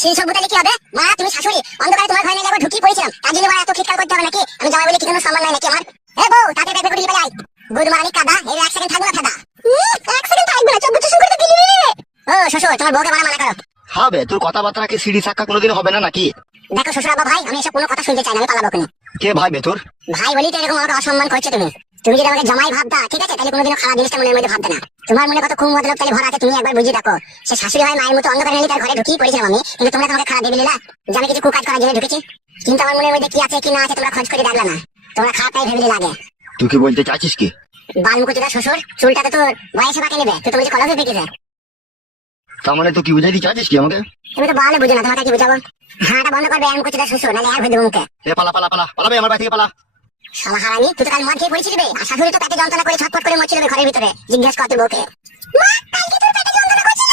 সেই সব বলতে কি হবে? মা তুমি শাশুড়ি, অন্ধকারে তোমার ঘরে নিয়ে একবার ঢুকিয়ে পড়েছিলাম, তার জন্য একত খিটকার করতে হবে নাকি? আমি জামাই বলে কি কোনো সম্মান নাই নাকি আমার? এ বউ, তাতে ব্যাগ করে দিবে যাই। গুড মর্নিং কাদা, এই এক সেকেন্ড থাকবো না ফাদা। এক সেকেন্ড থাকবে না, চোখ বুঝে শুরু করতে দিলি রে। ও শ্বশুর, তোমার বউকে মানা করো। হবে তোর কথাবার্তা কি সিঁড়ি চাক্কা কোনোদিন হবে না নাকি? দেখো শ্বশুর আবার ভাই, আমি এসব কোনো কথা শুনতে চাই না, আমি পালাবো কেন? কে ভাই বে তোর? ভাই বলি তো এরকম আমাকে অসম্মান করছো তুমি। তুমি যদি আমাকে জামাই ভাবতা, ঠিক আছে, তাহলে কোনোদিনও খারাপ জিনিসটা মনের মধ্যে ভাবতে না। তোমার মনে কত খুব মতলব তাহলে ভরা আছে, তুমি একবার বুঝিয়ে দেখো। সে শাশুড়ি হয় মায়ের মতো অন্ধকারে নিয়ে তার ঘরে ঢুকিয়ে পড়েছিলাম আমি, কিন্তু তোমরা তোমাকে খারাপ ভেবে নিলা যে আমি কিছু কুকাজ করার জন্য ঢুকেছি। কিন্তু আমার মনের মধ্যে কি আছে কি না আছে তোমরা খোঁজ করে দেখলা না, তোমরা খারাপটাই ভেবে নিলে আগে। তুই কি বলতে চাইছিস কি? বালমুকুচুদা শ্বশুর, চুলটা তো তোর বয়সে বাঁকে নেবে, তুই তো বুঝি কলমে পেকেছে। তার মানে তুই কি বুঝাইতে চাইছিস কি আমাকে? তুমি তো বলে বুঝো না, তোমাকে কি বুঝাবো? হাঁটা বন্ধ করবে মুকুচুদা শ্বশুর, নাহলে আর হয়ে দেবো মুখে। এ পালা পালা পালা পালাবে আমার বাড়ি থেকে পালা। শালা হারামি, তুই তো কাল মদ খেয়ে পড়েছিলি বে, আর শাশুড়ি তো পেটে যন্ত্রণা করে ছটফট করে মরছিল বে ঘরের ভিতরে। জিজ্ঞেস করতে বউকে, মা কালকে তোর পেটে যন্ত্রণা করছিল?